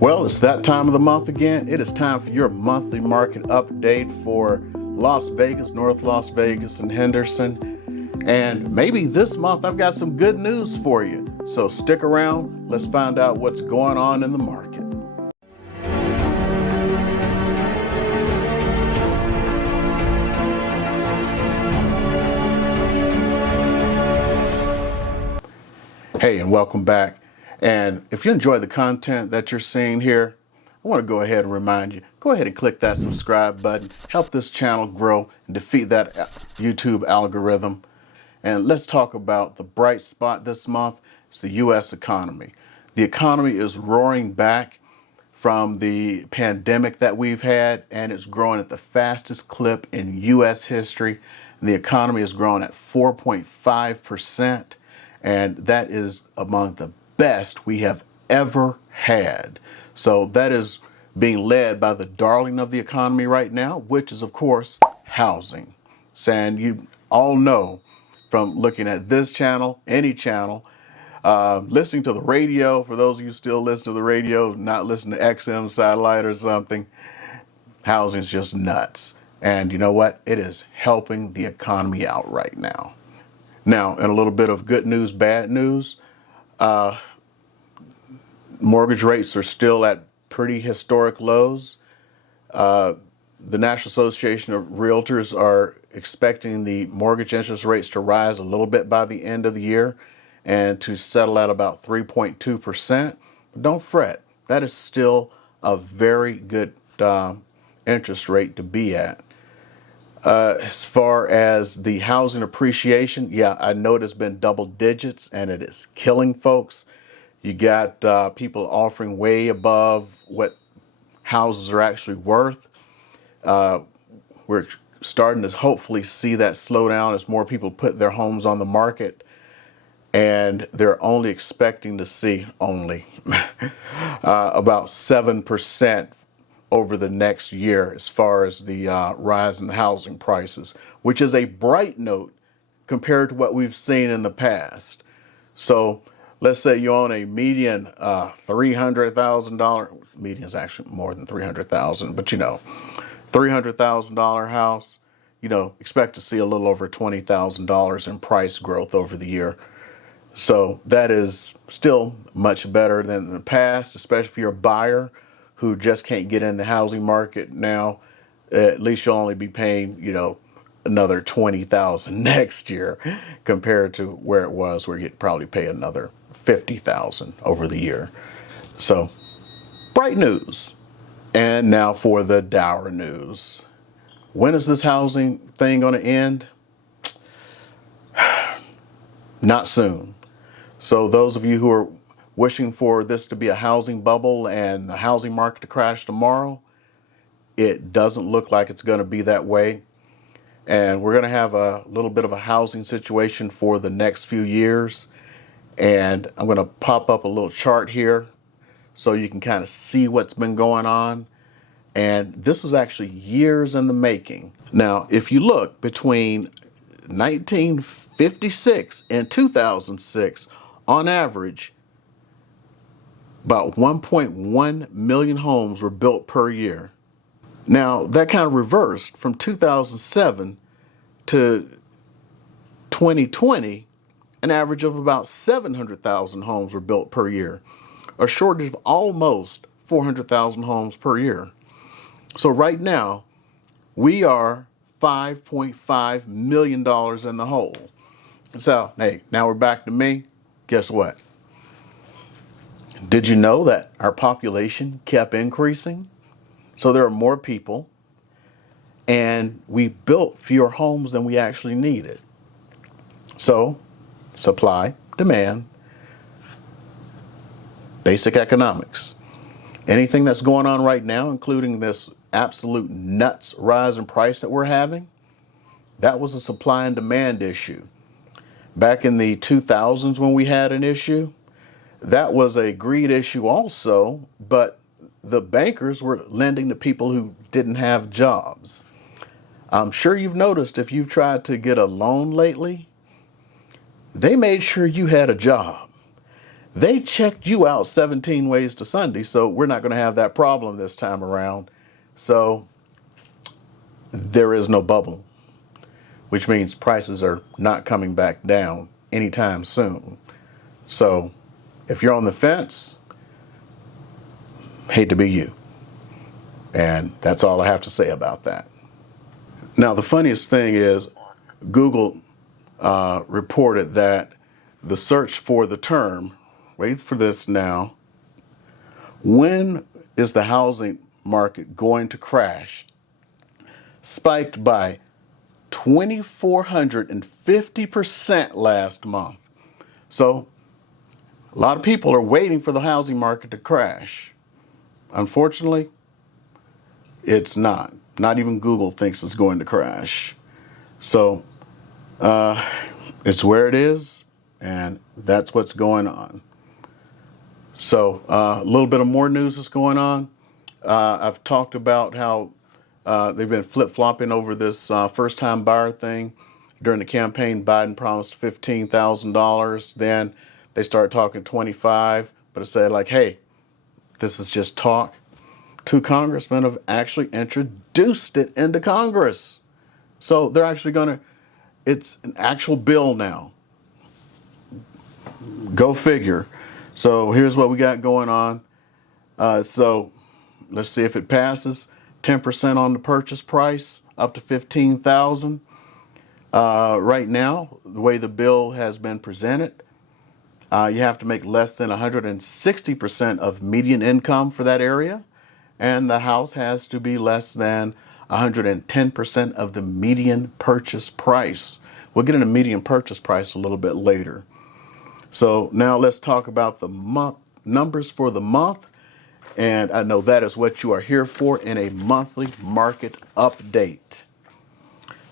Well, it's that time of the month again. It is time for your monthly market update for Las Vegas, North Las Vegas, and Henderson. And maybe this month I've got some good news for you. So stick around. Let's find out what's going on in the market. Hey, and welcome back. And if you enjoy the content that you're seeing here, I want to go ahead and remind you, go ahead and click that subscribe button, help this channel grow and defeat that YouTube algorithm. And let's talk about the bright spot this month. It's the U.S. economy. The economy is roaring back from the pandemic that we've had, and it's growing at the fastest clip in U.S. history. And the economy is growing at 4.5%. And that is among the best we have ever had. So that is being led by the darling of the economy right now, which is, of course, housing. And you all know from looking at this channel, any channel, listening to the radio, for those of you still listen to the radio, not listen to XM satellite or something, housing is just nuts. And you know what? It is helping the economy out right now. Now, in a little bit of good news, bad news, mortgage rates are still at pretty historic lows. The National Association of Realtors are expecting the mortgage interest rates to rise a little bit by the end of the year and to settle at about 3.2%. But don't fret, that is still a very good interest rate to be at. As far as the housing appreciation, yeah, I know it's been double digits and it is killing folks. You got people offering way above what houses are actually worth. We're starting to hopefully see that slow down as more people put their homes on the market. And they're only expecting to see about 7% over the next year as far as the rise in the housing prices, which is a bright note compared to what we've seen in the past. So let's say you own a median $300,000, median is actually more than 300,000, but $300,000 house, expect to see a little over $20,000 in price growth over the year. So that is still much better than the past, especially if you're a buyer who just can't get in the housing market now. At least you'll only be paying, another $20,000 next year compared to where it was, where you'd probably pay another $50,000 over the year. So, bright news. And now for the dour news. When is this housing thing going to end? Not soon. So those of you who are wishing for this to be a housing bubble and the housing market to crash tomorrow, it doesn't look like it's going to be that way. And we're going to have a little bit of a housing situation for the next few years. And I'm going to pop up a little chart here so you can kind of see what's been going on. And this was actually years in the making. Now, if you look between 1956 and 2006, on average, about 1.1 million homes were built per year. Now, that kind of reversed from 2007 to 2020, an average of about 700,000 homes were built per year, a shortage of almost 400,000 homes per year. So right now, we are $5.5 million in the hole. So, hey, now we're back to me. Guess what? Did you know that our population kept increasing? So there are more people, and we built fewer homes than we actually needed. So, supply, demand, basic economics. Anything that's going on right now, including this absolute nuts rise in price that we're having, that was a supply and demand issue. Back in the 2000s when we had an issue, that was a greed issue also, but the bankers were lending to people who didn't have jobs. I'm sure you've noticed if you've tried to get a loan lately, they made sure you had a job. They checked you out 17 ways to Sunday, so we're not going to have that problem this time around. So there is no bubble, which means prices are not coming back down anytime soon. So if you're on the fence, hate to be you. And that's all I have to say about that. Now, the funniest thing is Google reported that the search for the term, wait for this now, when is the housing market going to crash, spiked by 2,450% last month. So a lot of people are waiting for the housing market to crash. Unfortunately, it's not. Not even Google thinks it's going to crash. So it's where it is, and that's what's going on. So a little bit of more news is going on. I've talked about how they've been flip-flopping over this first-time buyer thing. During the campaign, Biden promised $15,000. Then they started talking 25, but it said like, hey, this is just talk. 2 congressmen have actually introduced it into Congress. So they're actually it's an actual bill now. Go figure. So here's what we got going on. So let's see if it passes. 10% on the purchase price, up to $15,000. Right now, the way the bill has been presented, you have to make less than 160% of median income for that area, and the house has to be less than 110% of the median purchase price. We'll get into median purchase price a little bit later. So now let's talk about the month numbers for the month. And I know that is what you are here for in a monthly market update.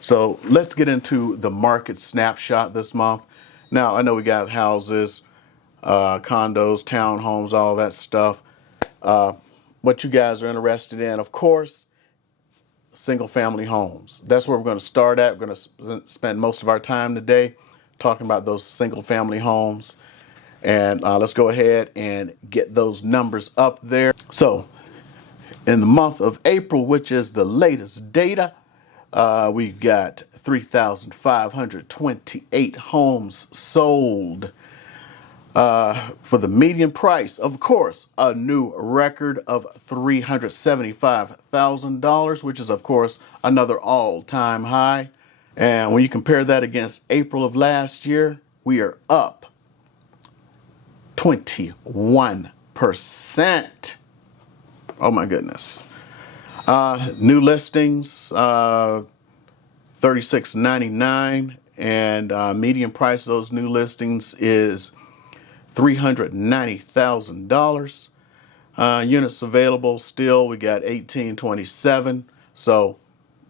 So let's get into the market snapshot this month. Now, I know we got houses, condos, townhomes, all that stuff. What you guys are interested in, of course, single family homes. That's where we're going to start at. We're going to spend most of our time today talking about those single family homes. And let's go ahead and get those numbers up there. So in the month of April, which is the latest data, we've got 3,528 homes sold. For the median price, of course, a new record of $375,000, which is, of course, another all-time high. And when you compare that against April of last year, we are up 21%. Oh my goodness. New listings, $36.99, and median price of those new listings is $390,000. Units available still, we got 1827. So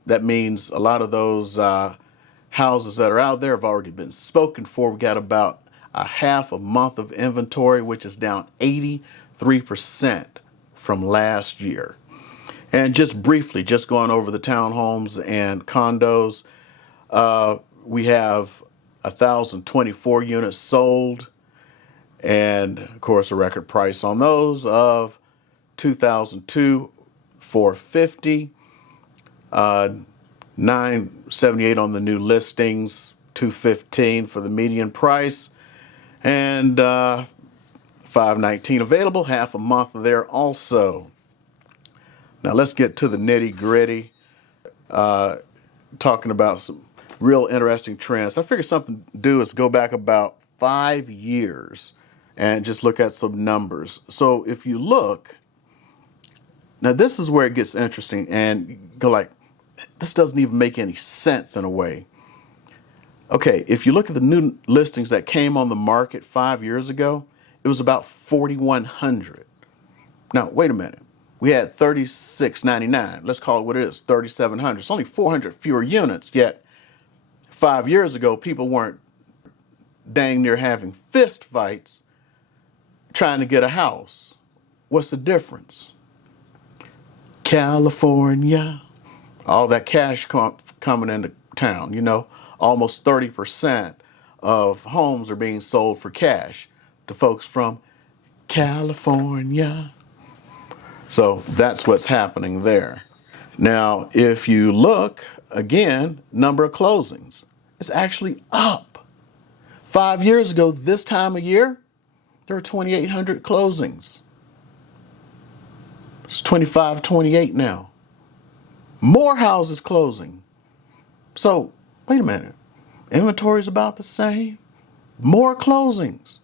that means a lot of those houses that are out there have already been spoken for. We got about a half a month of inventory, which is down 83% from last year. And just briefly, just going over the townhomes and condos, we have 1,024 units sold, and of course a record price on those of $2,250, $978 on the new listings, $215 for the median price, and $519 available, half a month there also. Now let's get to the nitty gritty, talking about some real interesting trends. I figured something to do is go back about 5 years and just look at some numbers. So if you look, now this is where it gets interesting and you go like, this doesn't even make any sense in a way. Okay, if you look at the new listings that came on the market 5 years ago, it was about 4,100. Now, wait a minute. We had 36.99. Let's call it what it is, 3,700. It's only 400 fewer units, yet 5 years ago, people weren't dang near having fist fights trying to get a house. What's the difference? California. All that cash coming into town, almost 30% of homes are being sold for cash. to folks from California. So that's what's happening there. Now, if you look again, number of closings, it's actually up. 5 years ago, this time of year, there were 2,800 closings. It's 25, 28 now. More houses closing. So, wait a minute. Inventory is about the same. More closings.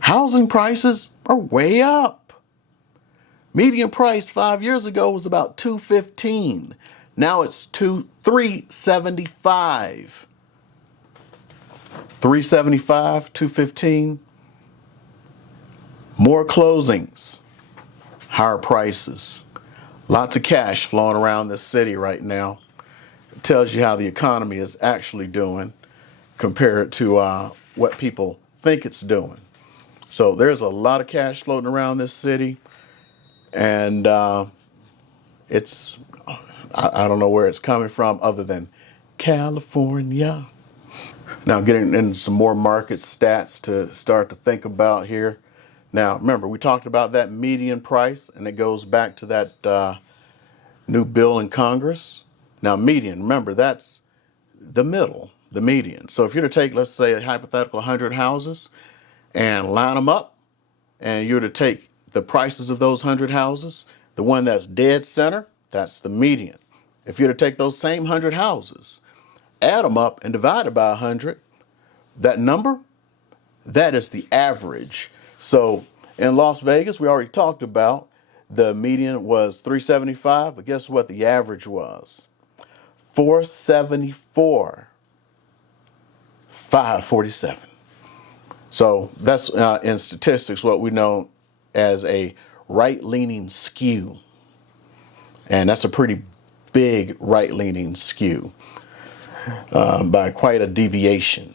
Housing prices are way up. Median price 5 years ago was about $215. Now it's $375. $375, $215. More closings. Higher prices. Lots of cash flowing around this city right now. It tells you how the economy is actually doing compared to what people think it's doing. So there's a lot of cash floating around this city, and it's, I don't know where it's coming from other than California. Now getting into some more market stats to start to think about here. Now remember, we talked about that median price, and it goes back to that new bill in Congress. Now median, remember, that's the middle, the median. So if you're to take, let's say, a hypothetical 100 houses and line them up, and you're to take the prices of those 100 houses, the one that's dead center, that's the median. If you're to take those same 100 houses, add them up and divide it by 100, that number, that is the average. So in Las Vegas, we already talked about the median was 375, but guess what the average was? 474, 547. So that's in statistics what we know as a right-leaning skew. And that's a pretty big right-leaning skew by quite a deviation,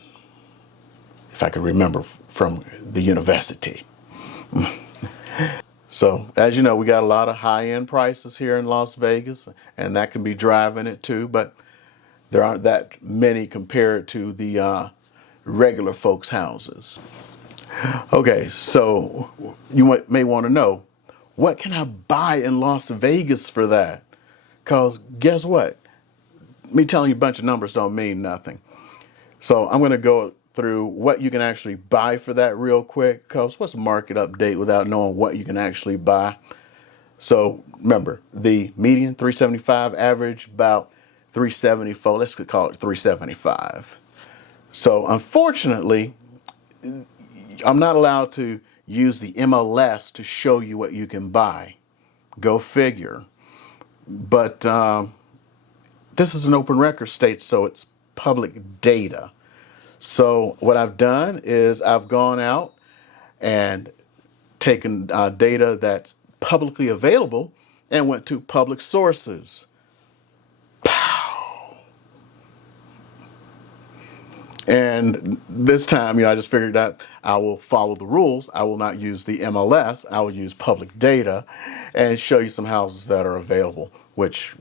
if I could remember from the university. So as you know, we got a lot of high-end prices here in Las Vegas, and that can be driving it too, but there aren't that many compared to the regular folks' houses. Okay, so you may want to know, what can I buy in Las Vegas for that? Because guess what? Me telling you a bunch of numbers don't mean nothing. So I'm going to go through what you can actually buy for that real quick, because what's a market update without knowing what you can actually buy? So remember, the median 375, average about 374. Let's call it 375. So unfortunately, I'm not allowed to use the MLS to show you what you can buy. Go figure. But this is an open record state, so it's public data. So what I've done is I've gone out and taken data that's publicly available and went to public sources. Pow! And this time, I just figured that I will follow the rules. I will not use the MLS. I will use public data and show you some houses that are available, which,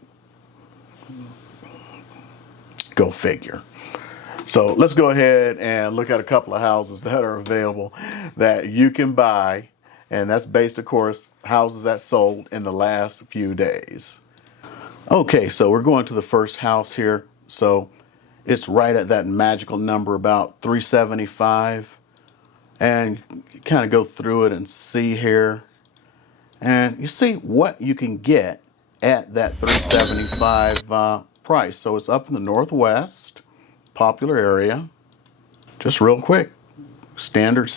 go figure. So let's go ahead and look at a couple of houses that are available that you can buy. And that's based, of course, houses that sold in the last few days. Okay, so we're going to the first house here. So it's right at that magical number, about 375. And kind of go through it and see here. And you see what you can get at that 375 price. So it's up in the Northwest, popular area. Just real quick, standard,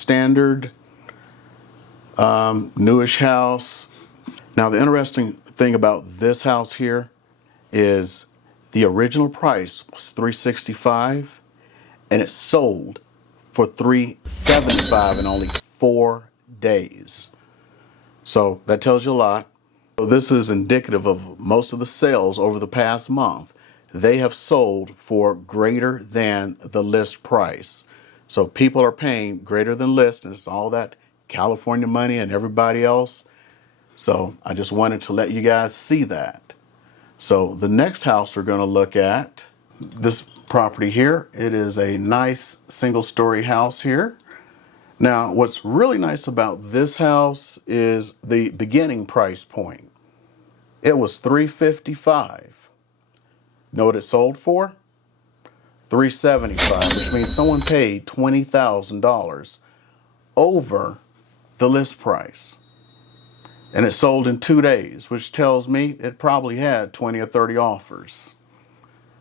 newish house. Now the interesting thing about this house here is the original price was $365 and it sold for $375 in only 4 days. So that tells you a lot. So this is indicative of most of the sales over the past month. They have sold for greater than the list price. So people are paying greater than list, and it's all that California money and everybody else. So I just wanted to let you guys see that. So the next house we're going to look at, this property here, it is a nice single-story house here. Now, what's really nice about this house is the beginning price point. It was $355. Know what it sold for? $375, which means someone paid $20,000 over the list price. And it sold in 2 days, which tells me it probably had 20 or 30 offers.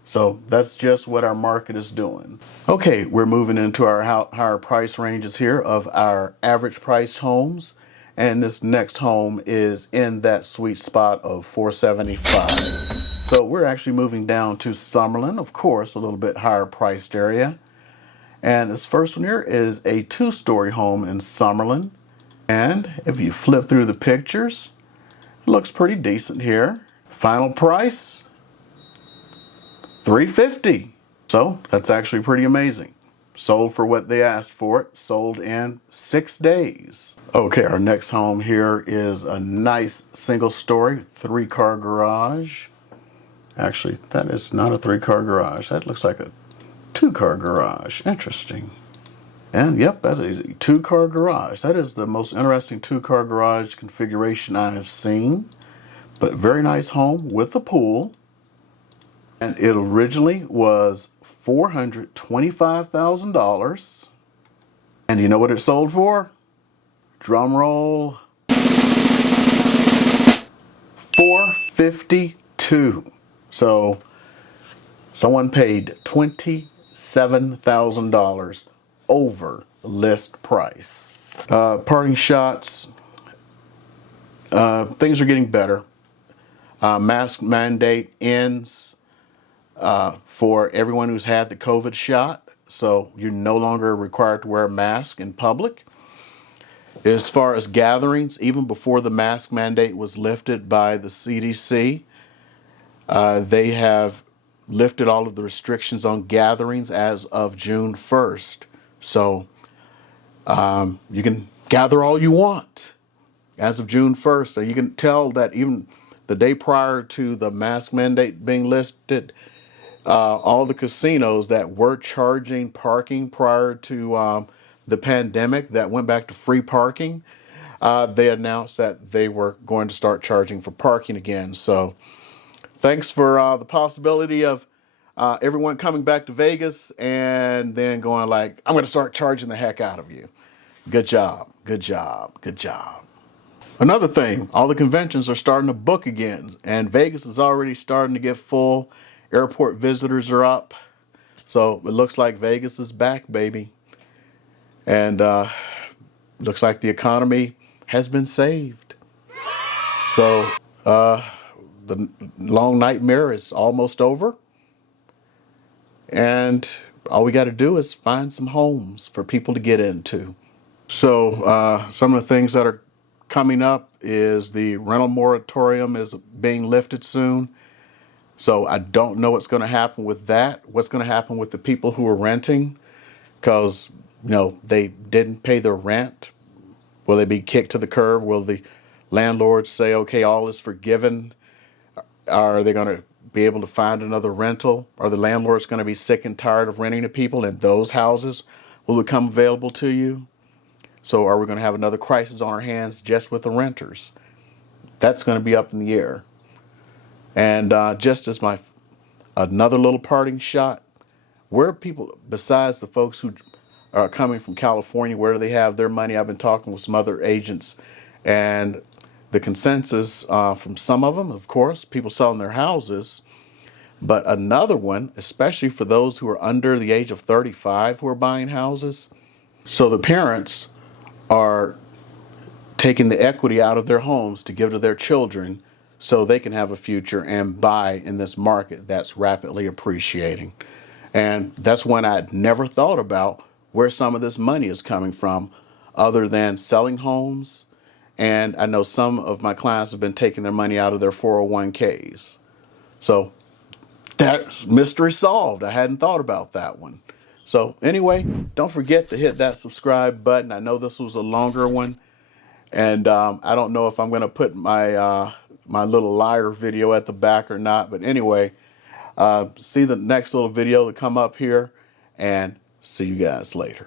So that's just what our market is doing. Okay, we're moving into our higher price ranges here of our average priced homes. And this next home is in that sweet spot of $475. So we're actually moving down to Summerlin, of course, a little bit higher priced area. And this first one here is a 2-story home in Summerlin. And if you flip through the pictures, it looks pretty decent here. Final price, $350. So that's actually pretty amazing. Sold for what they asked for it. Sold in 6 days. Okay, our next home here is a nice single-story 3-car garage. Actually, that is not a 3-car garage. That looks like a 2-car garage. Interesting. And yep, that is a 2-car garage. That is the most interesting 2-car garage configuration I have seen. But very nice home with a pool. And it originally was $425,000. And you know what it sold for? Drum roll. $452. So someone paid $27,000 over list price. Parting shots. Things are getting better. Mask mandate ends for everyone who's had the COVID shot. So you're no longer required to wear a mask in public. As far as gatherings, even before the mask mandate was lifted by the CDC, they have lifted all of the restrictions on gatherings as of June 1st. So you can gather all you want as of June 1st. So you can tell that even the day prior to the mask mandate being lifted, all the casinos that were charging parking prior to the pandemic that went back to free parking, they announced that they were going to start charging for parking again. So thanks for the possibility of everyone coming back to Vegas and then going like, I'm going to start charging the heck out of you. Good job, good job, good job. Another thing, all the conventions are starting to book again, and Vegas is already starting to get full. Airport visitors are up. So it looks like Vegas is back, baby. And looks like the economy has been saved. So the long nightmare is almost over. And all we got to do is find some homes for people to get into. So some of the things that are coming up is the rental moratorium is being lifted soon. So I don't know what's going to happen with that. What's going to happen with the people who are renting because, you know, they didn't pay their rent. Will they be kicked to the curb? Will the landlords say, okay, all is forgiven? Are they going to be able to find another rental? Are the landlords going to be sick and tired of renting to people and those houses will become available to you? So are we going to have another crisis on our hands just with the renters? That's going to be up in the air. And just as another little parting shot, where people, besides the folks who are coming from California, where do they have their money? I've been talking with some other agents, and the consensus from some of them, of course, people selling their houses, but another one, especially for those who are under the age of 35 who are buying houses. So the parents are taking the equity out of their homes to give to their children so they can have a future and buy in this market that's rapidly appreciating. And that's when I'd never thought about where some of this money is coming from other than selling homes. And I know some of my clients have been taking their money out of their 401ks. So that's mystery solved. I hadn't thought about that one. So anyway, don't forget to hit that subscribe button. I know this was a longer one. And I don't know if I'm going to put my my little liar video at the back or not. But anyway, see the next little video that come up here. And see you guys later.